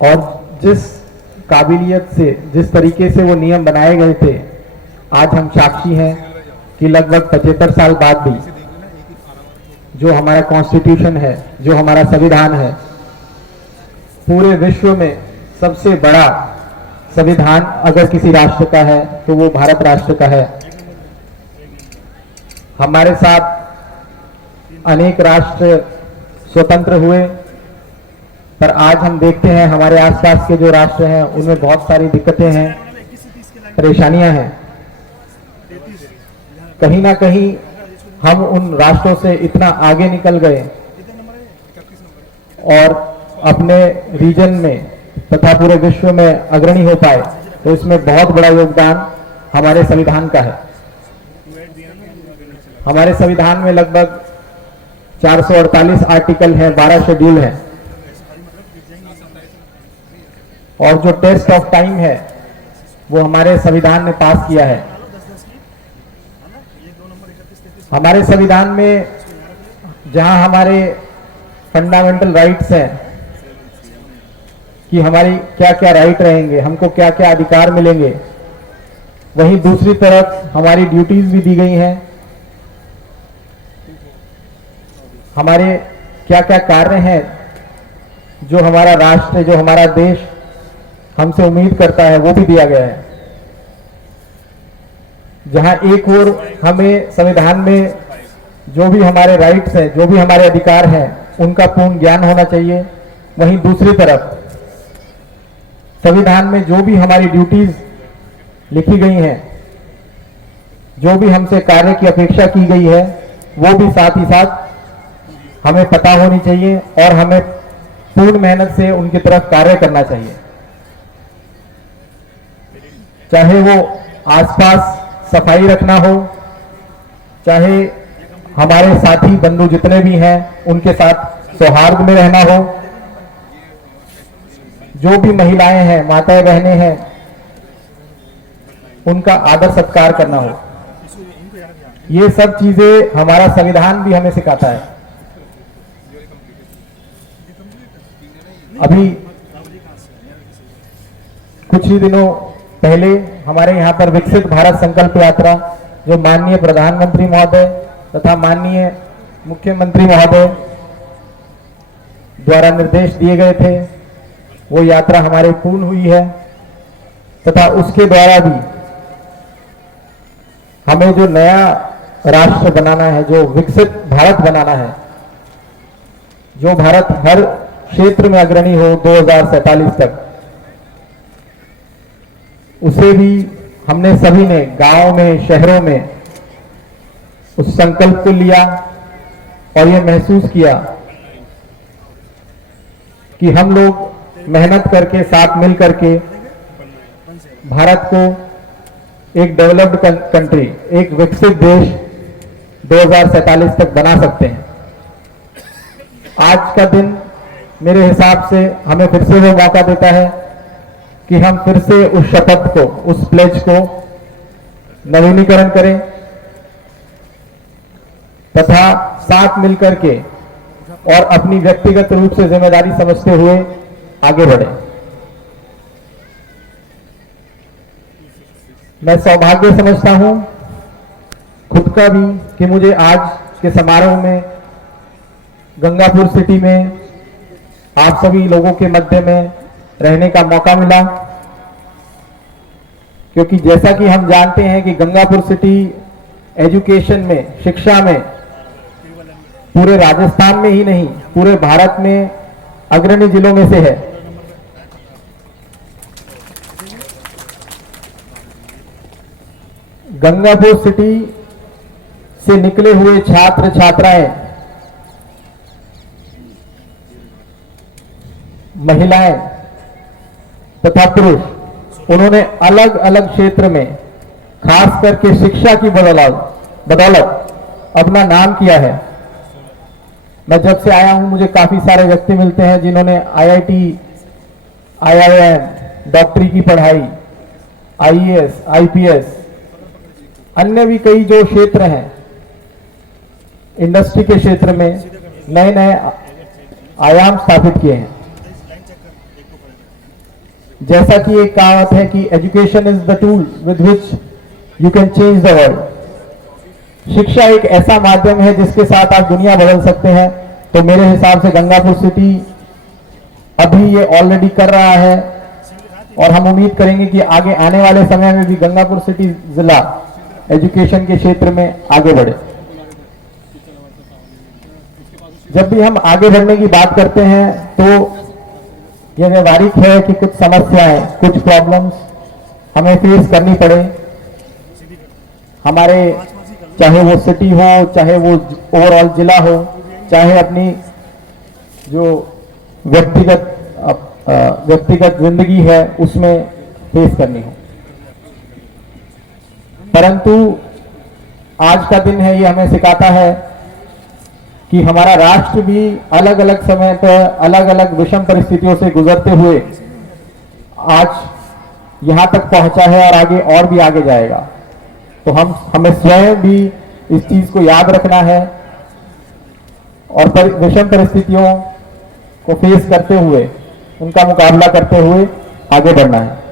और जिस काबिलियत से, जिस तरीके से वो नियम बनाए गए थे, आज हम साक्षी हैं कि लगभग 75 साल बाद भी जो हमारा कॉन्स्टिट्यूशन है, जो हमारा संविधान है, पूरे विश्व में सबसे बड़ा संविधान अगर किसी राष्ट्र का है तो वो भारत राष्ट्र का है। हमारे साथ अनेक राष्ट्र स्वतंत्र हुए, पर आज हम देखते हैं हमारे आसपास के जो राष्ट्र हैं उनमें बहुत सारी दिक्कतें हैं, परेशानियां हैं। कहीं ना कहीं हम उन राष्ट्रों से इतना आगे निकल गए और अपने रीजन में तथा पूरे विश्व में अग्रणी हो पाए, तो इसमें बहुत बड़ा योगदान हमारे संविधान का है। हमारे संविधान में लगभग 448 आर्टिकल हैं, 12 शेड्यूल हैं, और जो टेस्ट ऑफ टाइम है वो हमारे संविधान ने पास किया है। हमारे संविधान में जहां हमारे फंडामेंटल राइट्स हैं कि हमारी क्या क्या राइट रहेंगे, हमको क्या क्या अधिकार मिलेंगे, वहीं दूसरी तरफ हमारी ड्यूटीज भी दी गई हैं। हमारे क्या क्या कार्य हैं जो हमारा राष्ट्र, जो हमारा देश हमसे उम्मीद करता है, वो भी दिया गया है। जहां एक ओर हमें संविधान में जो भी हमारे राइट्स हैं, जो भी हमारे अधिकार हैं, उनका पूर्ण ज्ञान होना चाहिए, वहीं दूसरी तरफ संविधान में जो भी हमारी ड्यूटीज लिखी गई हैं, जो भी हमसे कार्य की अपेक्षा की गई है, वो भी साथ ही साथ हमें पता होनी चाहिए और हमें पूर्ण मेहनत से उनकी तरफ कार्य करना चाहिए। चाहे वो आसपास सफाई रखना हो, चाहे हमारे साथी बंधु जितने भी हैं उनके साथ सौहार्द में रहना हो, जो भी महिलाएं हैं, माताएं बहनें हैं, उनका आदर सत्कार करना हो, ये सब चीजें हमारा संविधान भी हमें सिखाता है। अभी कुछ ही दिनों पहले हमारे यहाँ पर विकसित भारत संकल्प यात्रा, जो माननीय प्रधानमंत्री महोदय तथा माननीय मुख्यमंत्री महोदय द्वारा निर्देश दिए गए थे, वो यात्रा हमारे पूर्ण हुई है। तथा उसके द्वारा भी हमें जो नया राष्ट्र बनाना है, जो विकसित भारत बनाना है, जो भारत हर क्षेत्र में अग्रणी हो 2047 तक, उसे भी हमने सभी ने गांव में, शहरों में उस संकल्प को लिया और ये महसूस किया कि हम लोग मेहनत करके, साथ मिल करके भारत को एक डेवलप्ड कंट्री, एक विकसित देश 2047 तक बना सकते हैं। आज का दिन मेरे हिसाब से हमें फिर से वो मौका देता है कि हम फिर से उस शपथ को, उस प्लेज को नवीनीकरण करें तथा साथ मिलकर के और अपनी व्यक्तिगत रूप से जिम्मेदारी समझते हुए आगे बढ़े। मैं सौभाग्य समझता हूं खुद का भी कि मुझे आज के समारोह में गंगापुर सिटी में आप सभी लोगों के मध्य में रहने का मौका मिला, क्योंकि जैसा कि हम जानते हैं कि गंगापुर सिटी एजुकेशन में, शिक्षा में पूरे राजस्थान में ही नहीं, पूरे भारत में अग्रणी जिलों में से है। गंगापुर सिटी से निकले हुए छात्र छात्राएं, महिलाएं तथा पुरुष, उन्होंने अलग अलग क्षेत्र में, खास करके शिक्षा की बदौलत अपना नाम किया है। मैं जब से आया हूं मुझे काफी सारे व्यक्ति मिलते हैं जिन्होंने IIT, IIM, डॉक्टरी की पढ़ाई, IAS, IPS, अन्य भी कई जो क्षेत्र हैं इंडस्ट्री के क्षेत्र में नए नए आयाम स्थापित किए हैं। जैसा कि एक कहावत है कि education is the tool with which you can change the world. शिक्षा एक ऐसा माध्यम है जिसके साथ आप दुनिया बदल सकते हैं। तो मेरे हिसाब से गंगापुर सिटी अभी ये ऑलरेडी कर रहा है और हम उम्मीद करेंगे कि आगे आने वाले समय में भी गंगापुर सिटी जिला एजुकेशन के क्षेत्र में आगे बढ़े। जब भी हम आगे बढ़ने की बात करते हैं तो यह व्यवहारिक है कि कुछ समस्याएं, कुछ प्रॉब्लम्स हमें फेस करनी पड़े। हमारे चाहे वो सिटी हो, चाहे वो ओवरऑल जिला हो, चाहे अपनी जो व्यक्तिगत जिंदगी है उसमें फेस करनी हो। परंतु आज का दिन है, ये हमें सिखाता है कि हमारा राष्ट्र भी अलग अलग समय पर अलग अलग विषम परिस्थितियों से गुजरते हुए आज यहां तक पहुंचा है और आगे और भी आगे जाएगा। तो हमें स्वयं भी इस चीज को याद रखना है और विषम परिस्थितियों को फेस करते हुए, उनका मुकाबला करते हुए आगे बढ़ना है।